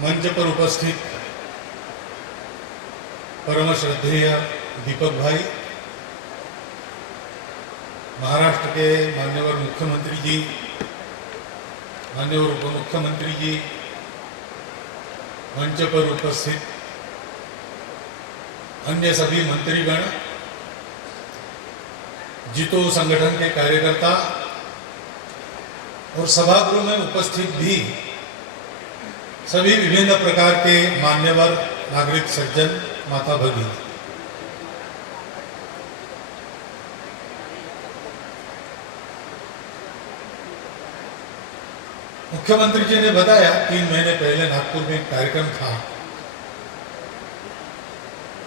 मंच पर उपस्थित परम श्रद्धेय दीपक भाई, महाराष्ट्र के माननीय मुख्यमंत्री जी, माननीय उप मुख्यमंत्री जी, मंच पर उपस्थित अन्य सभी मंत्रीगण, जीतो संगठन के कार्यकर्ता और सभागृह में उपस्थित भी सभी विभिन्न प्रकार के मान्यवर नागरिक सज्जन, माता भगिनी, मुख्यमंत्री जी ने बताया 3 महीने पहले नागपुर में एक कार्यक्रम था।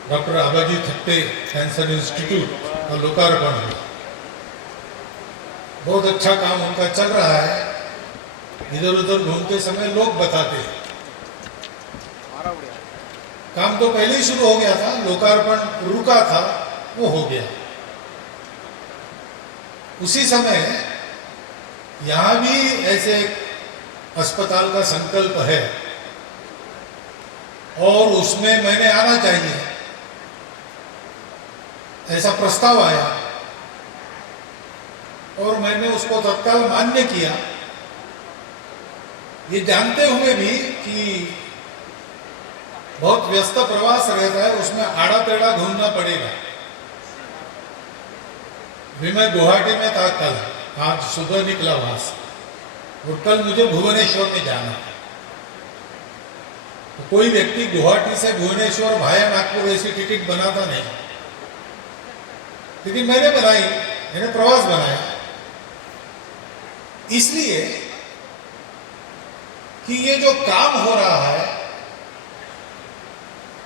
Doctor Abaji Thatte cancer institute का लोकार्पण हुआ। बहुत अच्छा काम उनका चल रहा है। इधर उधर घूमते समय लोग बताते हैं, काम तो पहले ही शुरू हो गया था, लोकार्पण रुका था, वो हो गया। उसी समय यहां भी ऐसे अस्पताल का संकल्प है और उसमें मैंने आना चाहिए, ऐसा प्रस्ताव आया और मैंने उसको तत्काल मान्य किया, ये जानते हुए भी कि बहुत व्यस्त प्रवास रहता है, उसमें आड़ा टेढ़ा घूमना पड़ेगा। भी मैं गुवाहाटी में था कल, आज सुबह निकला वहां से और कल मुझे भुवनेश्वर में जाना। तो कोई व्यक्ति गुवाहाटी से भुवनेश्वर भाया नागपुर ऐसी टिकट बनाता नहीं, लेकिन मैंने बनाई, मैंने प्रवास बनाया इसलिए कि ये जो काम हो रहा है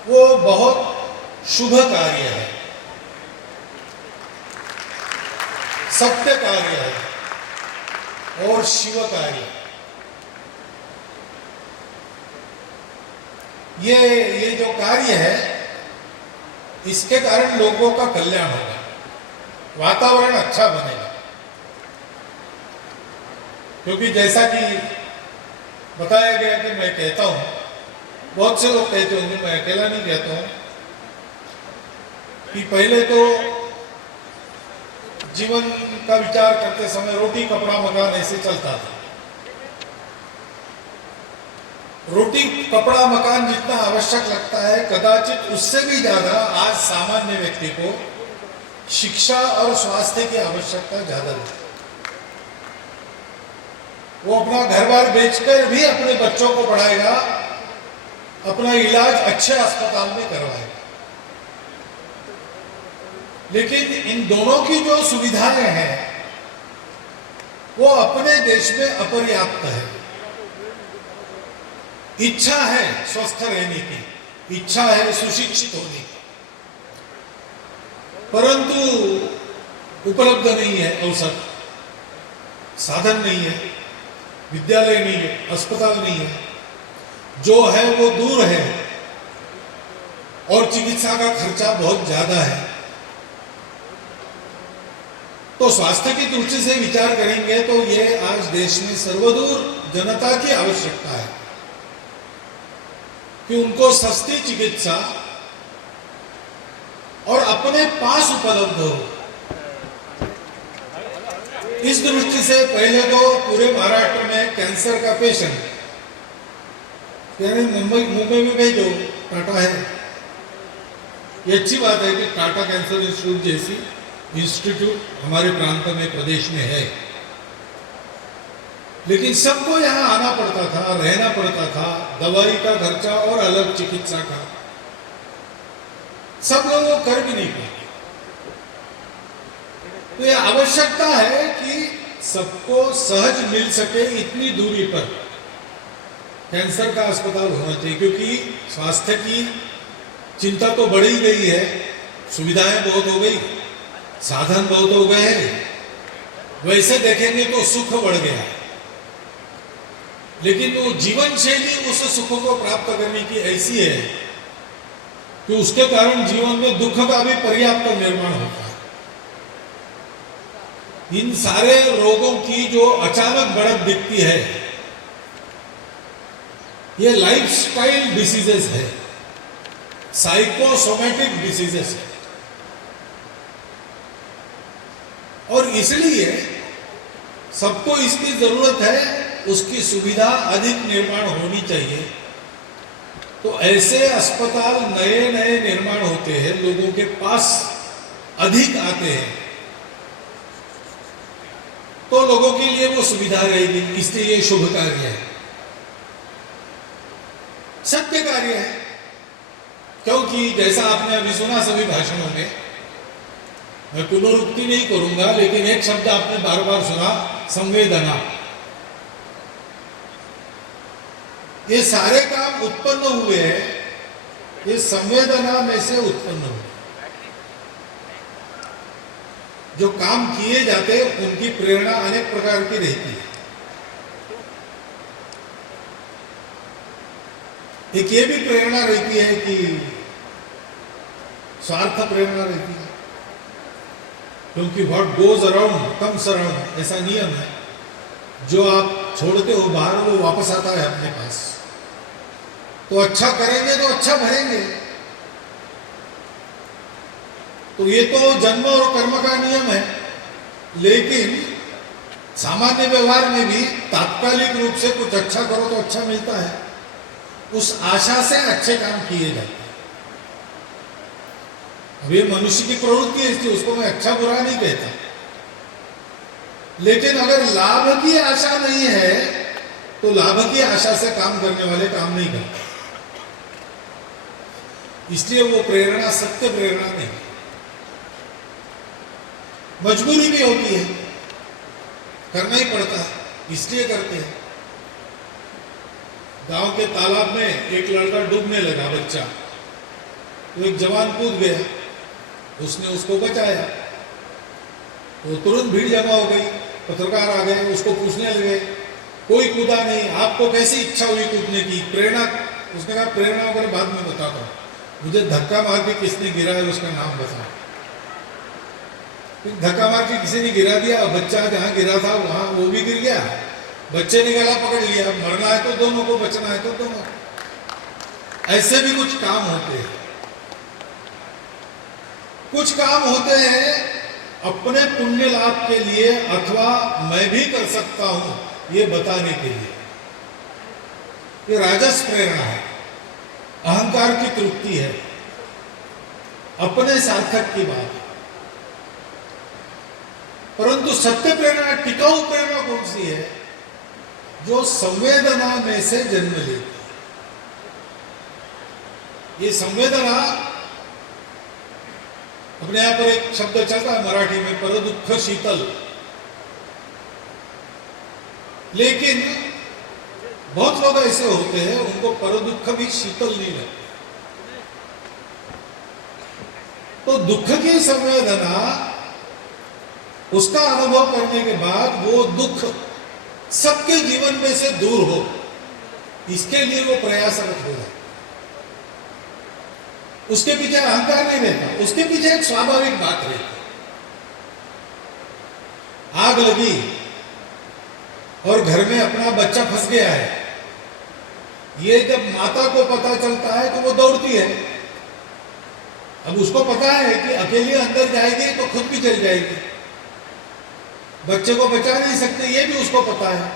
वो बहुत शुभ कार्य है, सत्य कार्य है और शिव कार्य। ये जो कार्य है, इसके कारण लोगों का कल्याण होगा, वातावरण अच्छा बनेगा। क्योंकि जैसा कि बताया गया कि मैं कहता हूं, बहुत से लोग कहते होंगे, मैं अकेला नहीं कहता हूं, कि पहले तो जीवन का विचार करते समय रोटी कपड़ा मकान ऐसे चलता था। रोटी कपड़ा मकान जितना आवश्यक लगता है, कदाचित उससे भी ज्यादा आज सामान्य व्यक्ति को शिक्षा और स्वास्थ्य की आवश्यकता ज्यादा है। वो अपना घर बार बेचकर भी अपने बच्चों को पढ़ाएगा, अपना इलाज अच्छे अस्पताल में करवाएगा। लेकिन इन दोनों की जो सुविधाएं हैं वो अपने देश में अपर्याप्त है। इच्छा है स्वस्थ रहने की, इच्छा है सुशिक्षित होने की, परंतु उपलब्ध नहीं है अवसर, साधन नहीं है, विद्यालय नहीं है, अस्पताल नहीं है, जो है वो दूर है और चिकित्सा का खर्चा बहुत ज्यादा है। तो स्वास्थ्य की दृष्टि से विचार करेंगे तो ये आज देश में सर्वदूर जनता की आवश्यकता है कि उनको सस्ती चिकित्सा और अपने पास उपलब्ध हो। इस दृष्टि से पहले तो पूरे महाराष्ट्र में कैंसर का पेशेंट यानी मुंबई में भेजो, टाटा है, ये अच्छी बात है कि टाटा कैंसर इंस्टीट्यूट जैसी इंस्टीट्यूट हमारे प्रांत में, प्रदेश में है। लेकिन सबको यहाँ आना पड़ता था, रहना पड़ता था, दवाई का खर्चा और अलग चिकित्सा का, सब लोग वो कर भी नहीं पाते। तो यह आवश्यकता है कि सबको सहज मिल सके इतनी दूरी पर कैंसर का अस्पताल होना चाहिए। क्योंकि स्वास्थ्य की चिंता तो बढ़ ही गई है, सुविधाएं बहुत हो गई, साधन बहुत हो गए हैं, वैसे देखेंगे तो सुख बढ़ गया, लेकिन वो जीवन शैली उस सुख को प्राप्त करने की ऐसी है कि उसके कारण जीवन में दुख का भी पर्याप्त निर्माण होता है। इन सारे रोगों की जो अचानक बढ़त दिखती है ये लाइफस्टाइल डिसीजेस है, साइकोसोमेटिक डिसीजेस है, और इसलिए सबको इसकी जरूरत है, उसकी सुविधा अधिक निर्माण होनी चाहिए। तो ऐसे अस्पताल नए नए निर्माण होते हैं, लोगों के पास अधिक आते हैं, तो लोगों के लिए वो सुविधा रहेगी। इसलिए ये शुभ कार्य है, सत्य कार्य है। क्योंकि जैसा आपने अभी सुना सभी भाषणों में, मैं पुनरुक्ति नहीं करूंगा, लेकिन एक शब्द आपने बार बार सुना, संवेदना। ये सारे काम उत्पन्न हुए हैं, ये संवेदना में से उत्पन्न हुए। जो काम किए जाते उनकी प्रेरणा अनेक प्रकार की रहती है। एक ये भी प्रेरणा रहती है कि स्वार्थ प्रेरणा रहती है, क्योंकि what goes around comes around, ऐसा नियम है। जो आप छोड़ते हो बाहर, वो वापस आता है अपने पास। तो अच्छा करेंगे तो अच्छा भरेंगे। तो ये तो जन्म और कर्म का नियम है, लेकिन सामान्य व्यवहार में भी तात्कालिक रूप से कुछ अच्छा करो तो अच्छा मिलता है, उस आशा से अच्छे काम किए जाते हैं। अब ये मनुष्य की प्रवृत्ति है, इसलिए उसको मैं अच्छा बुरा नहीं कहता, लेकिन अगर लाभ की आशा नहीं है तो लाभ की आशा से काम करने वाले काम नहीं करते। इसलिए वो प्रेरणा सत्य प्रेरणा नहीं, मजबूरी भी होती है, करना ही पड़ता है, इसलिए करते हैं। गांव के तालाब में एक लड़का डूबने लगा, बच्चा, तो एक जवान कूद गया, उसने उसको बचाया। तो तुरंत भीड़ जमा हो गई, पत्रकार आ गए, उसको पूछने लगे, कोई कूदा नहीं, आपको कैसी इच्छा हुई कूदने की, प्रेरणा? उसने कहा प्रेरणा वगैरह बाद में बताता हूँ, मुझे धक्का मार के किसने गिरा है उसका नाम बताओ। धक्का मार के किसी ने गिरा दिया, बच्चा जहां गिरा था वहां वो भी गिर गया, बच्चे ने गला पकड़ लिया। मरना है तो दोनों को, बचना है तो दोनों। ऐसे भी कुछ काम होते हैं, कुछ काम होते हैं अपने पुण्य लाभ के लिए, अथवा मैं भी कर सकता हूं ये बताने के लिए। ये राजस प्रेरणा है, अहंकार की तृप्ति है, अपने सार्थक की बात है। परंतु सत्य प्रेरणा, टिकाऊ प्रेरणा कौन सी है? जो संवेदना में से जन्म लेती है। ये संवेदना, अपने यहां पर एक शब्द चलता है मराठी में, पर दुख शीतल, लेकिन बहुत लोग ऐसे होते हैं उनको पर दुख भी शीतल नहीं लगता। तो दुख की संवेदना, उसका अनुभव करने के बाद वो दुख सबके जीवन में से दूर हो, इसके लिए वो प्रयासरत हो जाए। उसके पीछे अहंकार नहीं रहता, उसके पीछे एक स्वाभाविक बात रहती। आग लगी और घर में अपना बच्चा फंस गया है, ये जब माता को पता चलता है तो वो दौड़ती है। अब उसको पता है कि अकेले अंदर जाएगी तो खुद भी चल जाएगी, बच्चे को बचा नहीं सकते, ये भी उसको पता है,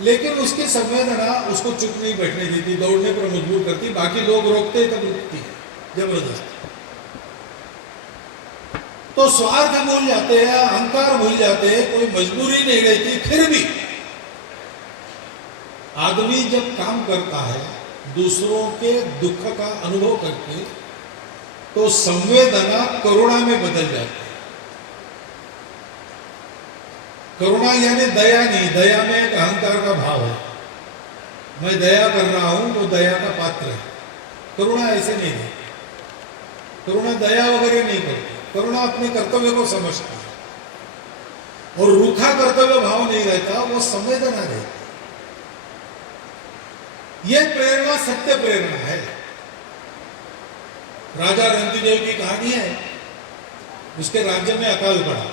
लेकिन उसकी संवेदना उसको चुप नहीं बैठने देती, दौड़ने पर मजबूर करती। बाकी लोग रोकते तब रुकती है जबरदस्ती। तो स्वार्थ भूल जाते हैं, अहंकार भूल जाते हैं, कोई मजबूरी नहीं रहती। फिर भी आदमी जब काम करता है दूसरों के दुख का अनुभव करके, तो संवेदना करुणा में बदल जाती है। करुणा यानी दया नहीं, दया में एक अहंकार का भाव है, मैं दया कर रहा हूं, वो दया का पात्र है। करुणा ऐसे नहीं है, करुणा दया वगैरह नहीं करती, करुणा अपने कर्तव्य को समझती है, और रूखा कर्तव्य भाव नहीं रहता, वो संवेदना रहती। यह प्रेरणा सत्य प्रेरणा है। राजा रंतिदेव की कहानी है, उसके राज्य में अकाल पड़ा,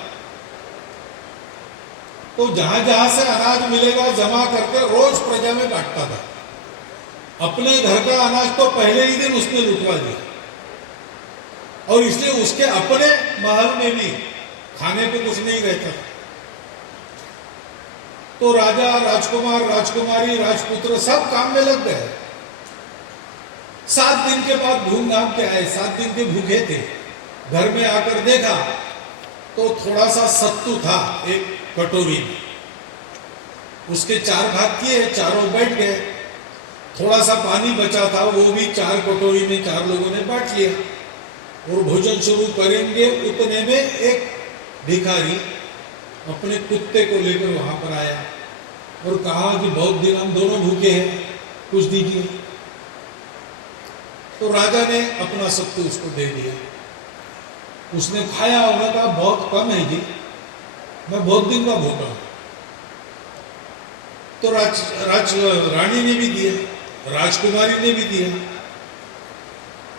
तो जहां जहां से अनाज मिलेगा जमा करके रोज प्रजा में बांटता था। अपने घर का अनाज तो पहले ही दिन उसने लुटवा दिया, और इसलिए उसके अपने महल में भी खाने को कुछ नहीं रहता। तो राजा, राजकुमार, राजकुमारी, राजपुत्र सब काम में लग गए। 7 दिन के बाद घूम घाम के आए, 7 दिन के भूखे थे। घर में आकर देखा तो थोड़ा सा सत्तू था एक कटोरी में, उसके 4 भाग किए, चारों बैठ गए। थोड़ा सा पानी बचा था, वो भी 4 कटोरी में 4 लोगों ने बांट लिया। और भोजन शुरू करेंगे उतने में एक भिखारी अपने कुत्ते को लेकर वहां पर आया और कहा कि बहुत दिन हम दोनों भूखे हैं, कुछ दीजिए। तो राजा ने अपना सत्तू उसको दे दिया। उसने खाया, उन्होंने कहा बहुत कम है जी, मैं बहुत दिन का भूखा हूं। तो रानी ने भी दिया, राजकुमारी ने भी दिया।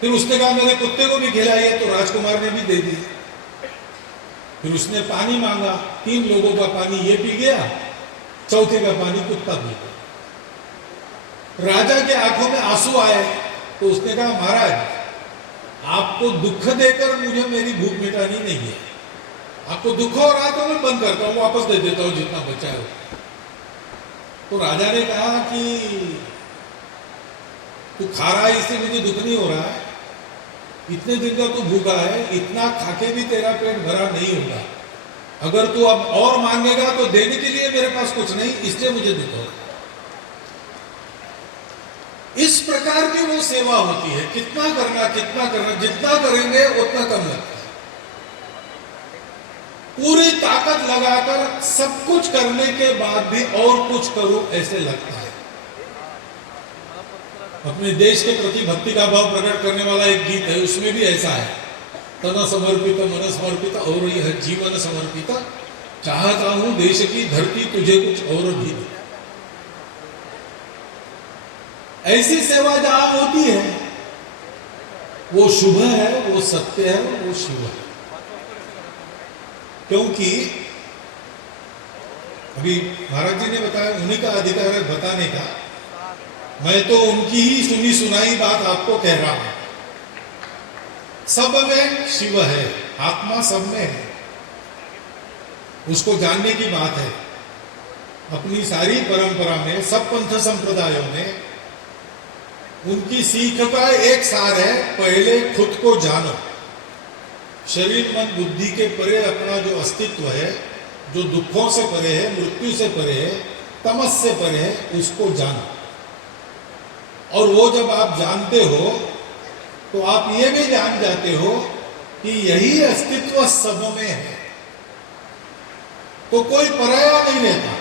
फिर उसने कहा मेरे कुत्ते को भी खिलाइए, तो राजकुमार ने भी दे दिया। फिर उसने पानी मांगा, 3 लोगों का पानी ये पी गया, चौथे का पानी कुत्ता पी गया। राजा के आंखों में आंसू आए, तो उसने कहा महाराज आपको दुख देकर मुझे मेरी भूख मिटानी नहीं है, आपको दुख हो रहा तो मैं बंद करता हूं, वापस दे देता हूं जितना बचा है। तो राजा ने कहा कि तू खा रहा है इससे मुझे दुख नहीं हो रहा है, इतने दिन का तू भूखा है, इतना खाके भी तेरा पेट भरा नहीं होगा, अगर तू अब और मांगेगा तो देने के लिए मेरे पास कुछ नहीं, इसलिए मुझे दुख हो रहा है। इस प्रकार की वो सेवा होती है, कितना करना, जितना करेंगे उतना कम लगता है। पूरी ताकत लगाकर सब कुछ करने के बाद भी और कुछ करूं ऐसे लगता है। अपने देश के प्रति भक्ति का भाव प्रकट करने वाला एक गीत है, उसमें भी ऐसा है, तन समर्पित मन समर्पित और यह जीवन समर्पित, चाहता हूं देश की धरती तुझे कुछ और भी दे। ऐसी सेवा जहां होती है वो शुभ है, वो सत्य है, वो शिव है। क्योंकि अभी महाराज जी ने बताया, उन्हीं का अधिकार है बताने का, मैं तो उनकी ही सुनी सुनाई बात आपको कह रहा हूं। सब में शिव है, आत्मा सब में है, उसको जानने की बात है। अपनी सारी परंपरा में, सब पंथ संप्रदायों में उनकी सीख का एक सार है, पहले खुद को जानो। शरीर मन बुद्धि के परे अपना जो अस्तित्व है, जो दुखों से परे है, मृत्यु से परे है, तमस से परे है, उसको जानो। और वो जब आप जानते हो तो आप ये भी जान जाते हो कि यही अस्तित्व सब में है, तो कोई पराया नहीं रहता।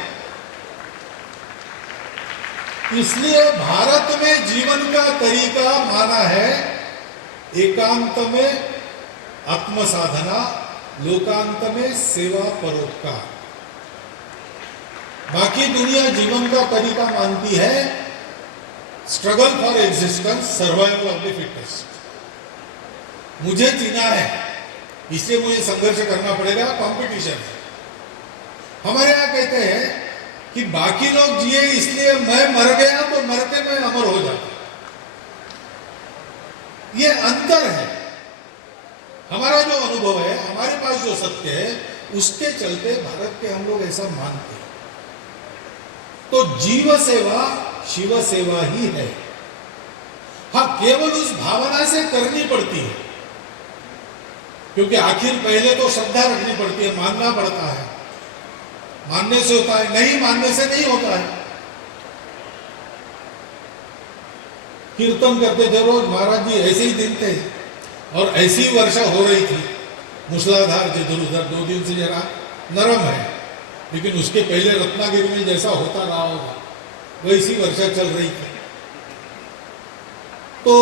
इसलिए भारत में जीवन का तरीका माना है एकांत में आत्म साधना, लोकांत में सेवा परोपकार। बाकी दुनिया जीवन का तरीका मानती है struggle for existence, survival of the fittest. मुझे जीना है इसलिए मुझे संघर्ष करना पड़ेगा, कंपटीशन है। हमारे यहां कहते हैं कि बाकी लोग जिए इसलिए मैं मर गया तो मरते मैं अमर हो जाता। ये अंतर है। हमारा जो अनुभव है, हमारे पास जो सत्य है, उसके चलते भारत के हम लोग ऐसा मानते हैं। तो जीव सेवा शिव सेवा ही है। हाँ, केवल उस भावना से करनी पड़ती है, क्योंकि आखिर पहले तो श्रद्धा रखनी पड़ती है, मानना पड़ता है। मानने से होता है, नहीं मानने से नहीं होता है। कीर्तन करते थे रोज महाराज जी, ऐसे ही दिन थे और ऐसी वर्षा हो रही थी, मूसलाधार जिधर 2 दिन से जरा नरम है, लेकिन उसके पहले रत्नागिरी में जैसा होता रहा होगा वैसी वर्षा चल रही थी। तो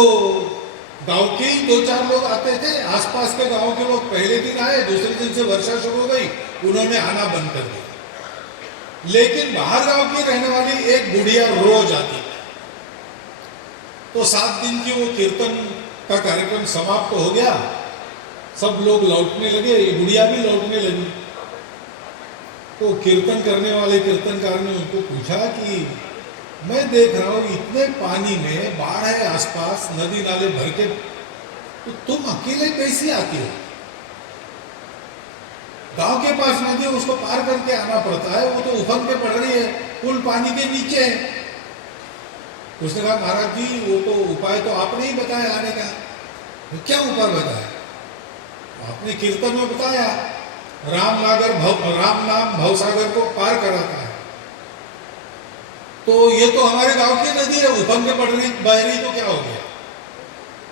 गांव के ही 2-4 लोग आते थे, आसपास के गांव के लोग पहले दिन आए, दूसरे दिन से वर्षा शुरू हो गई, उन्होंने आना बंद कर दिया। लेकिन बाहर गांव की रहने वाली एक बुढ़िया रोज आती थी। तो 7 दिन की वो कीर्तन का कार्यक्रम समाप्त हो गया, सब लोग लौटने लगे, ये बुढ़िया भी लौटने लगी। तो कीर्तन करने वाले कीर्तनकार ने उनको पूछा कि मैं देख रहा हूं इतने पानी में, बाढ़ है आसपास, नदी नाले भर के, तो तुम अकेले कैसे आती हो? गांव के पास नदी, उसको पार करके आना पड़ता है, वो तो उफन के पड़ रही है, पुल पानी के नीचे है। उसने कहा महाराज जी वो तो उपाय तो आपने ही बताया आने का। तो क्या उपाय बताया? आपने कीर्तन में बताया, राम नाम भवसागर को पार कराता है। तो ये तो हमारे गांव की नदी है, उफन के पड़ रही बह रही, तो क्या हो गया?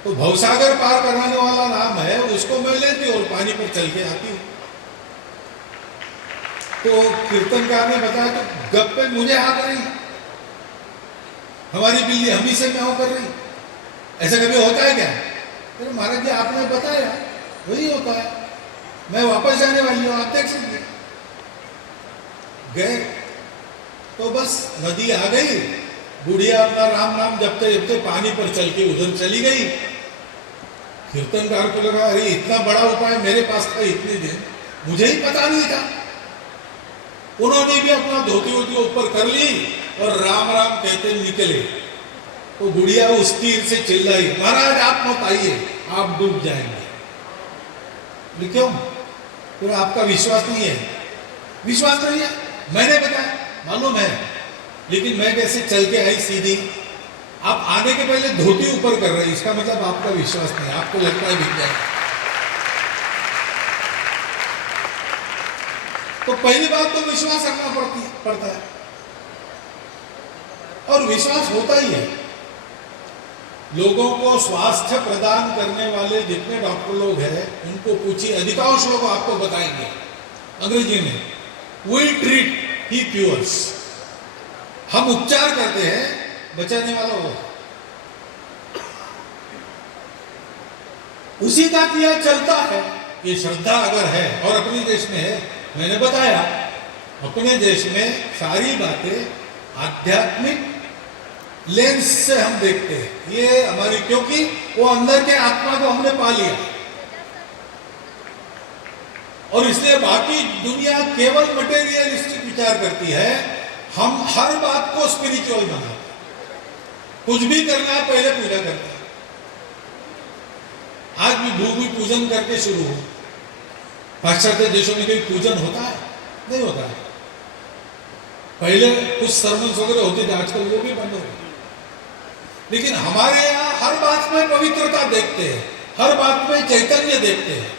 तो भवसागर पार कराने वाला नाम है, उसको मैं लेती और पानी पर चल के आती हूँ। तो कीर्तनकार ने बताया तो गप्पे मुझे हाथ रही, हमारी बिल्ली हम ही से म्याऊं कर रही, ऐसा कभी होता है क्या? तो महाराज जी आपने बताया वही होता है, मैं वापस जाने वाली हूं, आप देख सकते। गए तो बस नदी आ गई, बुढ़िया अपना राम नाम जपते जपते पानी पर चल के उधर चली गई। कीर्तनकार को लगा अरे इतना बड़ा उपाय मेरे पास था इतने दिन, मुझे ही पता नहीं था। उन्होंने भी अपना धोती वोती ऊपर कर ली और राम राम कहते निकले। तो बुढ़िया उस तीर से चिल्लाई, महाराज आप मत आइए, आप डूब जाएंगे। क्यों? तो आपका विश्वास नहीं है? विश्वास नहीं है, मैंने बताया, मालूम है, लेकिन मैं कैसे चल के आई सीधी, आप आने के पहले धोती ऊपर कर रहे हैं, इसका मतलब आपका विश्वास नहीं, आपको लगता है विज्ञान। तो पहली बात तो विश्वास रखना पड़ता है, और विश्वास होता ही है। लोगों को स्वास्थ्य प्रदान करने वाले जितने डॉक्टर लोग हैं उनको पूछिए, अधिकांश लोग आपको बताएंगे अंग्रेजी में, वी ट्रीट ही क्यूअर्स, हम उपचार करते हैं, बचाने वाला वो। उसी का किया चलता है। ये श्रद्धा अगर है, और अपने देश में है, मैंने बताया अपने देश में सारी बातें आध्यात्मिक लेंस से हम देखते हैं, ये हमारी, क्योंकि वो अंदर के आत्मा को हमने पा लिया, और इसलिए बाकी दुनिया केवल मटेरियलिस्टिक विचार करती है, हम हर बात को स्पिरिचुअल बनाते हैं। कुछ भी करना है पहले पूजा करते हैं। आज भी भूमि पूजन करके शुरू हो, पाश्चात्य देशों में कोई पूजन होता है? नहीं होता है। पहले कुछ सर्मन्स वगैरह होते थे, आजकल वो भी बंद हो गए। लेकिन हमारे यहाँ हर बात में पवित्रता देखते हैं, हर बात में चैतन्य देखते हैं,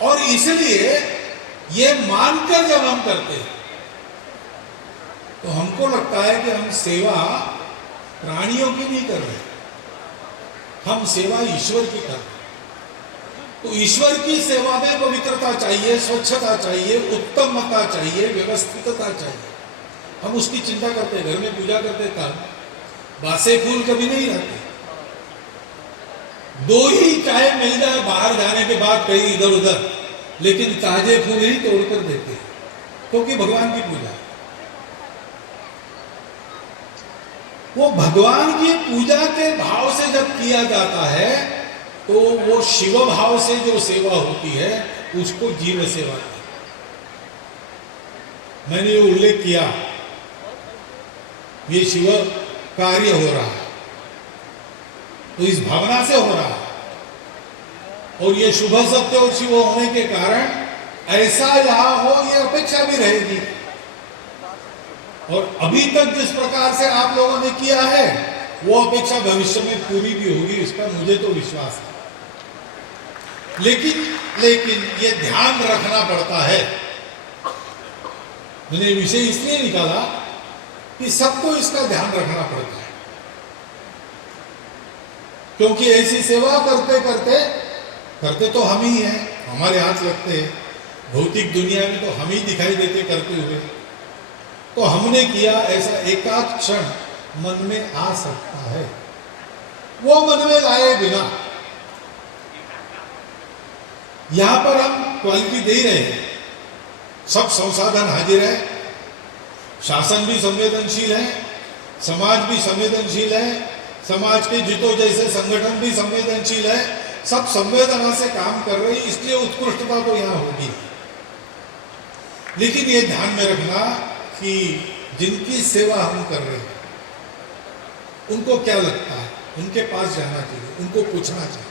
और इसलिए ये मानकर जब हम करते हैं तो हमको लगता है कि हम सेवा प्राणियों की नहीं कर रहे, हम सेवा ईश्वर की कर रहे हैं। तो ईश्वर की सेवा में पवित्रता चाहिए, स्वच्छता चाहिए, उत्तमता चाहिए, व्यवस्थितता चाहिए। हम उसकी चिंता करते हैं, घर में पूजा करते तब बासे फूल कभी नहीं रखते। दो ही चाय मिल जाए बाहर जाने के बाद कहीं इधर उधर, लेकिन ताजे फूल ही तोड़कर देते हैं, क्योंकि भगवान की पूजा। वो भगवान की पूजा के भाव से जब किया जाता है तो वो शिव भाव से जो सेवा होती है उसको जीव सेवा है। मैंने ये उल्लेख किया, ये शिव कार्य हो रहा है तो इस भावना से हो रहा है, और ये शुभ सत्य और शिव होने के कारण ऐसा यहां हो, ये अपेक्षा भी रहेगी। और अभी तक जिस प्रकार से आप लोगों ने किया है वो अपेक्षा भविष्य में पूरी भी होगी, इसका मुझे तो विश्वास है। लेकिन ये ध्यान रखना पड़ता है। मैंने विषय इसलिए निकाला कि सबको इसका ध्यान रखना पड़ता है, क्योंकि ऐसी सेवा करते करते तो हम ही हैं, हमारे हाथ लगते हैं। भौतिक दुनिया में तो हम ही दिखाई देते करते हुए, तो हमने किया ऐसा एकाध क्षण मन में आ सकता है, वो मन में लाए बिना यहां पर हम क्वालिटी दे रहे हैं। सब संसाधन हाजिर है, शासन भी संवेदनशील है, समाज भी संवेदनशील है, समाज के जितो जैसे संगठन भी संवेदनशील है, सब संवेदना से काम कर रहे हैं, इसलिए उत्कृष्टता तो यहां होगी। लेकिन ये ध्यान में रखना कि जिनकी सेवा हम कर रहे हैं उनको क्या लगता है, उनके पास जाना चाहिए, उनको पूछना चाहिए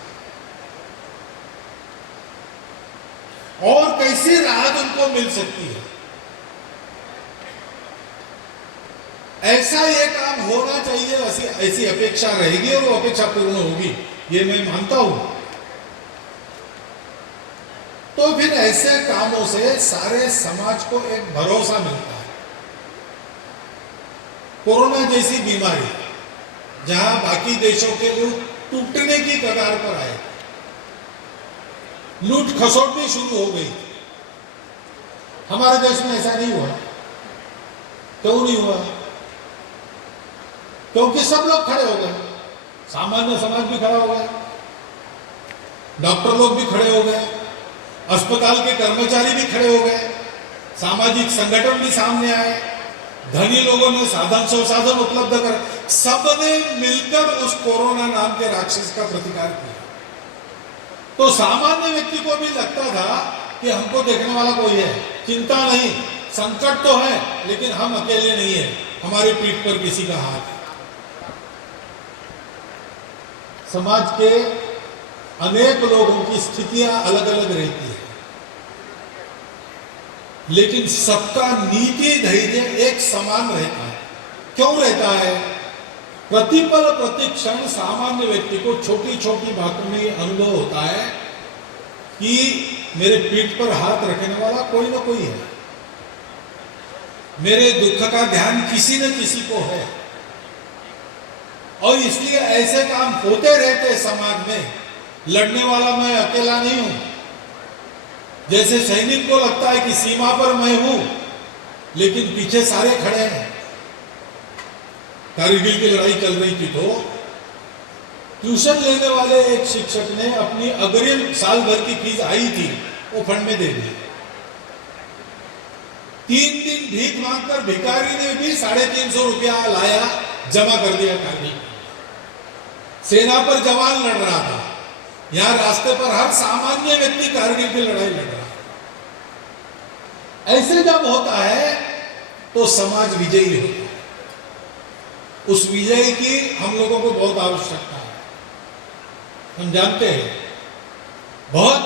और कैसी राहत उनको मिल सकती है। ऐसा ये काम होना चाहिए, ऐसी अपेक्षा रहेगी और वो अपेक्षा पूर्ण होगी, ये मैं मानता हूं। तो फिर ऐसे कामों से सारे समाज को एक भरोसा मिलता है। कोरोना जैसी बीमारी जहां बाकी देशों के लोग टूटने की कगार पर आए, लूट खसोट भी शुरू हो गई, हमारे देश में ऐसा नहीं हुआ। क्यों नहीं हुआ? क्योंकि सब लोग खड़े हो गए, सामान्य समाज भी खड़ा हो गया, डॉक्टर लोग भी खड़े हो गए, अस्पताल के कर्मचारी भी खड़े हो गए, सामाजिक संगठन भी सामने आए, धनी लोगों ने साधन संसाधन उपलब्ध कर, सबने मिलकर उस कोरोना नाम के राक्षस का प्रतिकार किया। तो सामान्य व्यक्ति को भी लगता था कि हमको देखने वाला कोई है, चिंता नहीं, संकट तो है लेकिन हम अकेले नहीं है, हमारी पीठ पर किसी का हाथ है। समाज के अनेक लोगों की स्थितियां अलग अलग रहती है, लेकिन सबका नीति धैर्य एक समान रहता है। क्यों रहता है? प्रतिपल प्रतिक्षण सामान्य व्यक्ति को छोटी छोटी बातों में अनुभव होता है कि मेरे पीठ पर हाथ रखने वाला कोई ना कोई है, मेरे दुख का ध्यान किसी न किसी को है, और इसलिए ऐसे काम होते रहते समाज में। लड़ने वाला मैं अकेला नहीं हूं, जैसे सैनिक को लगता है कि सीमा पर मैं हूं लेकिन पीछे सारे खड़े हैं। कारगिल की लड़ाई चल रही थी तो ट्यूशन लेने वाले एक शिक्षक ने अपनी अग्रिम साल भर की फीस आई थी वो फंड में दे दी। 3 दिन भीख मांगकर भिखारी ने भी 350 रुपया लाया, जमा कर दिया कारगिल। सेना पर जवान लड़ रहा था, यहां रास्ते पर हर सामान्य व्यक्ति कारगिल की लड़ाई लड़ रहा है। ऐसे जब होता है तो समाज विजयी होता है। उस विजय की हम लोगों को बहुत आवश्यकता है। हम जानते हैं बहुत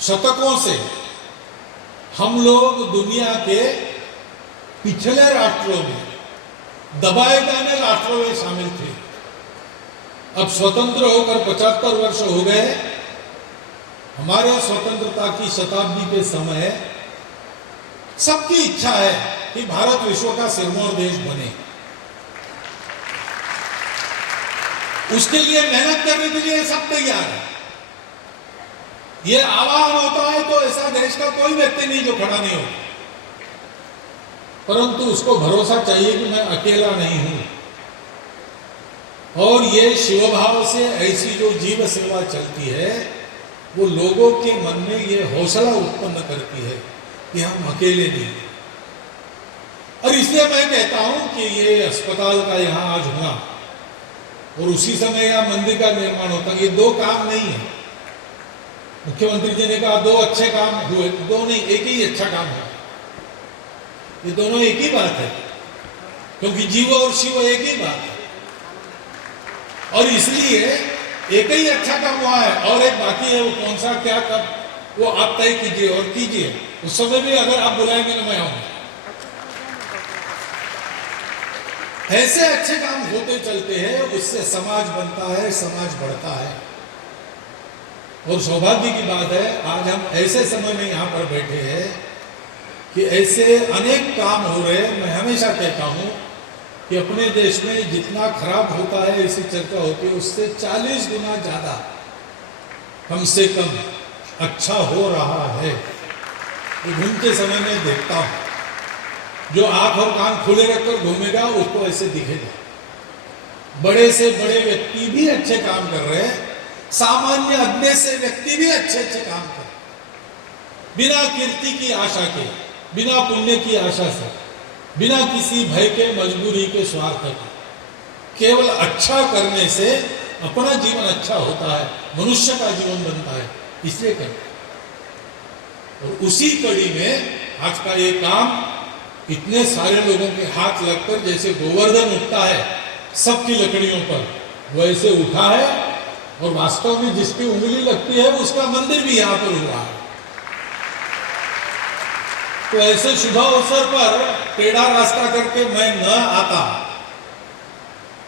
शतकों से हम लोग दुनिया के पिछले राष्ट्रों में, दबाए जाने राष्ट्रों में शामिल थे। अब स्वतंत्र होकर 75 वर्ष हो गए। हमारे स्वतंत्रता की शताब्दी के समय सबकी इच्छा है कि भारत विश्व का सिरमौर देश बने। उसके लिए मेहनत करने के लिए सब तैयार है। ये आह्वान होता है तो ऐसा देश का कोई व्यक्ति नहीं जो खड़ा नहीं हो, परंतु उसको भरोसा चाहिए कि मैं अकेला नहीं हूं। और ये शिवभाव से ऐसी जो जीव सेवा चलती है वो लोगों के मन में ये हौसला उत्पन्न करती है कि हम अकेले नहीं। और इसलिए मैं कहता हूं कि ये अस्पताल का यहां आज होना और उसी समय यहां मंदिर का निर्माण होता, ये 2 काम नहीं है। मुख्यमंत्री जी ने कहा 2 अच्छे काम हुए, 2 नहीं, एक ही अच्छा काम है। ये दोनों एक ही बात है, क्योंकि जीव और शिव एक ही बात है। और इसलिए एक ही अच्छा काम हुआ है और एक बाकी है, वो कौन सा क्या कब वो आप तय कीजिए और कीजिए। उस समय भी अगर आप बुलाएंगे तो मैं आऊंगा। ऐसे अच्छे काम होते चलते हैं, उससे समाज बनता है, समाज बढ़ता है। और सौभाग्य की बात है आज हम ऐसे समय में यहाँ पर बैठे हैं कि ऐसे अनेक काम हो रहे हैं। मैं हमेशा कहता हूँ कि अपने देश में जितना खराब होता है, ऐसी चर्चा होती है, उससे 40 गुना ज्यादा कम से कम अच्छा हो रहा है। तो घूमते समय में देखता हूँ, जो आंख और कान खुले रखकर घूमेगा उसको ऐसे दिखेगा। बड़े से बड़े व्यक्ति भी अच्छे काम कर रहे हैं, सामान्य अज्ञे से व्यक्ति भी अच्छे अच्छे काम कर रहे हैं, बिना कीर्ति की आशा के, बिना पुण्य की आशा से, बिना किसी भय के, मजबूरी के, स्वार्थ के। केवल अच्छा करने से अपना जीवन अच्छा होता है, मनुष्य का जीवन बनता है, इसलिए करते। और उसी कड़ी में आज का ये काम इतने सारे लोगों के हाथ लगकर जैसे गोवर्धन उठता है सबकी लकड़ियों पर वैसे उठा है, और वास्तव में जिसकी उंगली लगती है उसका मंदिर भी यहाँ पर हुआ है। तो ऐसे शुभ अवसर पर टेढ़ा रास्ता करके मैं न आता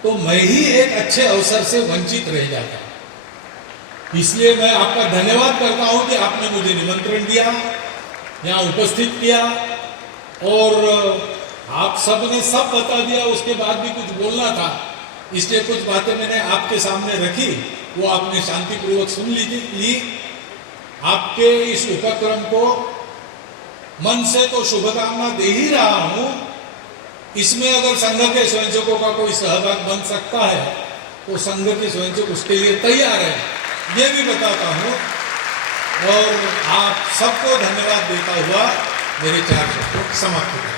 तो मैं ही एक अच्छे अवसर से वंचित रह जाता। इसलिए मैं आपका धन्यवाद करता हूं कि आपने मुझे निमंत्रण दिया, यहाँ उपस्थित किया, और आप सब ने सब बता दिया। उसके बाद भी कुछ बोलना था, इसलिए कुछ बातें मैंने आपके सामने रखी, वो आपने शांतिपूर्वक सुन ली। आपके इस उपक्रम को मन से तो शुभकामना दे ही रहा हूं। इसमें अगर संघ के स्वयंसेवकों का कोई सहभाग बन सकता है तो संघ के स्वयंसेवक उसके लिए तैयार है, ये भी बताता हूं। और आप सबको धन्यवाद देता हुआ मेरे 4 शब्दों समाप्त करें।